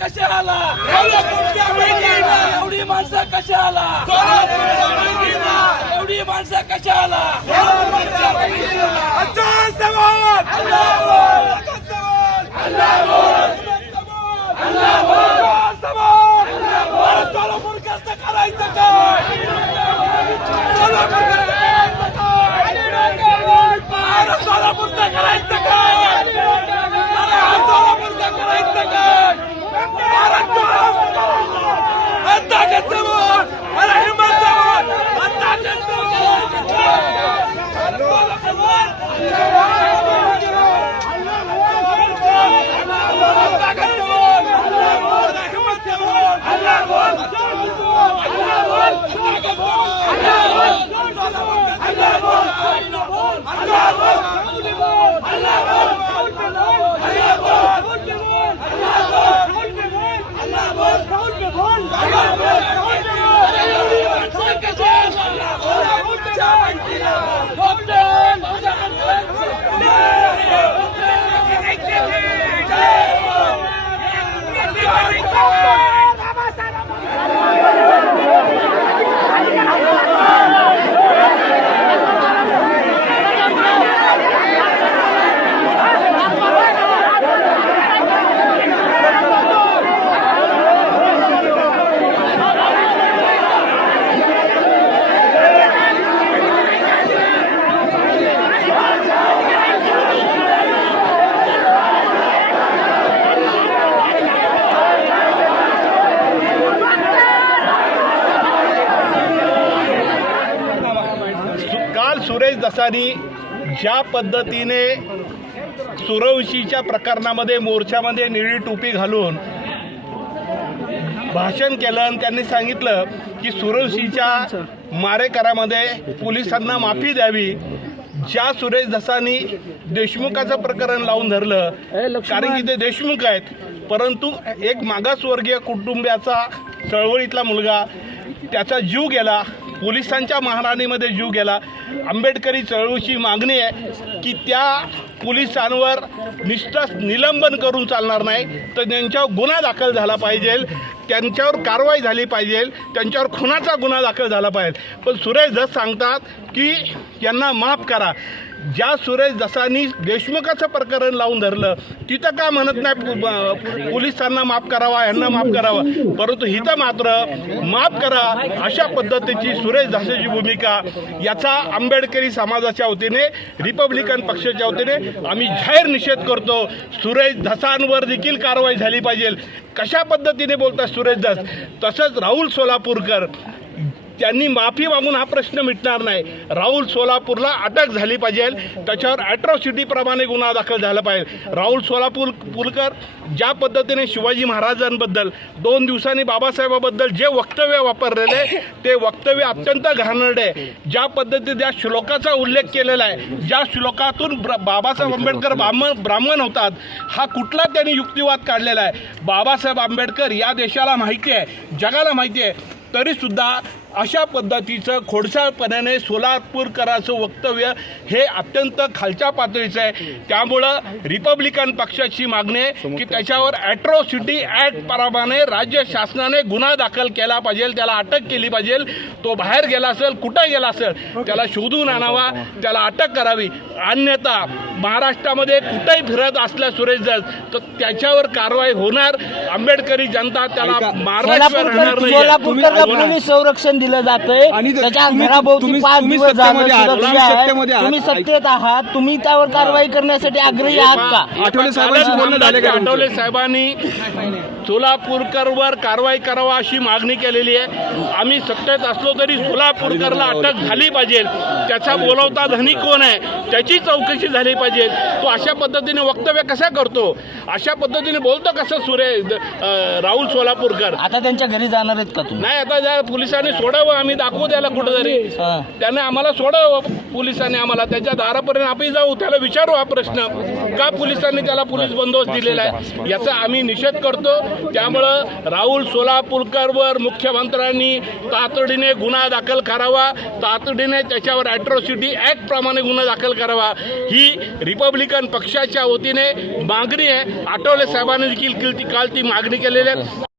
कशाला एवढी माणसं कशाला एवढी माणसं कशाला काल सुरेश दसानी ज्या पद्धतीने सुरवशीच्या प्रकरणामध्ये मोर्चामध्ये निळी टोपी घालून भाषण केलं आणि त्यांनी सांगितलं की सुरवशीच्या मारेकरामध्ये पोलिसांना माफी द्यावी ज्या सुरेश दसानी देशमुखाचं प्रकरण लावून धरलं कारण की ते देशमुख आहेत परंतु एक मागासवर्गीय कुटुंबाचा चळवळीतला मुलगा त्याचा जीव गेला पोलिसांच्या महाराणीमध्ये जीव गेला आंबेडकरी चळवळीची मागणी आहे की त्या पोलिसांवर निष्ठा निलंबन करून चालणार नाही तर त्यांच्यावर गुन्हा दाखल झाला पाहिजे त्यांच्यावर कारवाई झाली पाहिजे त्यांच्यावर खुनाचा गुन्हा दाखल झाला पाहिजे पण सुरेश जस सांगतात की यांना माफ करा ज्या सुरेश दसानी देशमुखाचं प्रकरण लावून धरलं तिथं का म्हणत नाही पोलिसांना माफ करावा यांना माफ करावा परंतु हिथं मात्र माफ करा अशा पद्धतीची सुरेश दसाची भूमिका याचा आंबेडकरी समाजाच्या वतीने रिपब्लिकन पक्षाच्या वतीने आम्ही जाहीर निषेध करतो सुरेश धसांवर देखील कारवाई झाली पाहिजे कशा पद्धतीने बोलतात सुरेश धस तसंच राहुल सोलापूरकर त्यांनी माफी मागून हा प्रश्न मिटणार नाही राहुल सोलापूरला अटक झाली पाहिजे त्याच्यावर अॅट्रॉसिटीप्रमाणे गुन्हा दाखल झाला पाहिजे राहुल सोलापूर पुलकर ज्या पद्धतीने शिवाजी महाराजांबद्दल दोन दिवसांनी बाबासाहेबाबद्दल जे वक्तव्य वापरलेले ते वक्तव्य अत्यंत आहे ज्या पद्धतीने त्या श्लोकाचा उल्लेख केलेला आहे ज्या श्लोकातून बाबासाहेब आंबेडकर ब्राह्मण ब्राह्मण होतात हा कुठला त्यांनी युक्तिवाद काढलेला आहे बाबासाहेब आंबेडकर या देशाला माहिती आहे जगाला माहिती आहे तरीसुद्धा अशा पद्धतीचं खोडसाळपणाने कराचं वक्तव्य हे अत्यंत खालच्या पातळीचं आहे त्यामुळं रिपब्लिकन पक्षाची मागणी आहे की त्याच्यावर ॲट्रॉसिटी ॲक्ट प्रमाणे राज्य शासनाने गुन्हा दाखल केला पाहिजे त्याला अटक केली पाहिजे तो बाहेर गेला असेल कुठं गेला असेल त्याला शोधून आणावा त्याला अटक करावी अन्यथा महाराष्ट्रामध्ये कुठेही फिरत असल्या सुरेश दास तर त्याच्यावर कारवाई होणार आंबेडकरी जनता त्याला महाराष्ट्र संरक्षण दिलं जातंय तुम्ही सत्तेत आहात तुम्ही त्यावर कारवाई करण्यासाठी आग्रही आहात का आठवले साहेबांनी सोलापूरकरवर कारवाई करावा अशी मागणी केलेली आहे आम्ही सत्तेत असलो तरी सोलापूरकरला अटक झाली पाहिजे त्याचा बोलवता धनी कोण आहे त्याची चौकशी झाली पाहिजे तो अशा पद्धतीने वक्तव्य कसा करतो अशा पद्धतीने बोलतो कसं सुरे राहुल सोलापूरकर आता त्यांच्या घरी जाणार आहेत का नाही आता पोलिसांनी सोडावं आम्ही दाखवू त्याला तरी त्याने आम्हाला सोडावं पोलिसांनी आम्हाला त्याच्या दारापर्यंत आम्ही जाऊ त्याला विचारू हा प्रश्न का पोलिसांनी त्याला पोलीस बंदोबस्त दिलेला आहे याचा आम्ही निषेध करतो त्यामुळं राहुल सोलापूरकरवर मुख्यमंत्र्यांनी तातडीने गुन्हा दाखल करावा तातडीने त्याच्यावर ॲट्रॉसिटी प्रमाणे गुन्हा दाखल करावा ही रिपब्लिकन पक्षाच्या वतीने मागणी आहे आठवले साहेबांनी देखील काल ती मागणी केलेली आहे